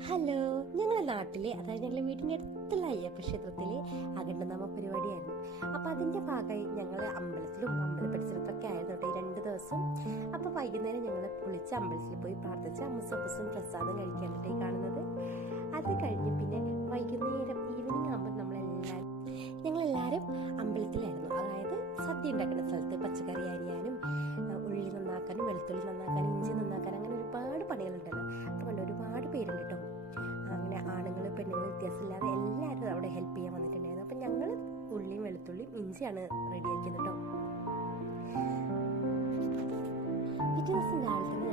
Hello, ഞങ്ങളുടെ നാട്ടിലെ അതായത് ഞങ്ങളുടെ വീടിൻ്റെ അടുത്തുള്ള അയ്യപ്പ ക്ഷേത്രത്തിലെ അഖണ്ഡനാമ പരിപാടിയായിരുന്നു. അപ്പം അതിൻ്റെ ഭാഗമായി ഞങ്ങൾ അമ്പലത്തിലും അമ്പല പരിസരത്തൊക്കെ ആയിരുന്നു കേട്ടോ ഈ 2 ദിവസം. അപ്പം വൈകുന്നേരം ഞങ്ങൾ കുളിച്ച് അമ്പലത്തിൽ പോയി പ്രാർത്ഥിച്ച് അമ്മസപ്പസും പ്രസാദം കഴിക്കാനായിട്ട് ഈ കാണുന്നത്. അത് കഴിഞ്ഞ് പിന്നെ വൈകുന്നേരം ഈവനിങ് ആകുമ്പോൾ ഞങ്ങളെല്ലാവരും അമ്പലത്തിലായിരുന്നു. അതായത് സദ്യ ഉണ്ടാക്കുന്ന സ്ഥലത്ത് പച്ചക്കറി അരിയാനും ഉള്ളി നന്നാക്കാനും വെളുത്തുള്ളി നന്നാക്കാനും ഇഞ്ചി നന്നാക്കാനും അങ്ങനെ ഒരുപാട് പണികളുണ്ടല്ലോ. അപ്പം കണ്ടോ ഒരുപാട് പേരുണ്ട് കേട്ടോ. അങ്ങനെ ആണുങ്ങൾ പെണ്ണുങ്ങൾ വ്യത്യാസമില്ലാതെ എല്ലാവരും അവിടെ ഹെൽപ്പ് ചെയ്യാൻ വന്നിട്ടുണ്ടായിരുന്നു. അപ്പം ഞങ്ങൾ ഉള്ളിയും വെളുത്തുള്ളിയും ഇഞ്ചിയാണ് റെഡിയാക്കിയത് കേട്ടോ. പിറ്റേ ദിവസം രാവിലെ തന്നെ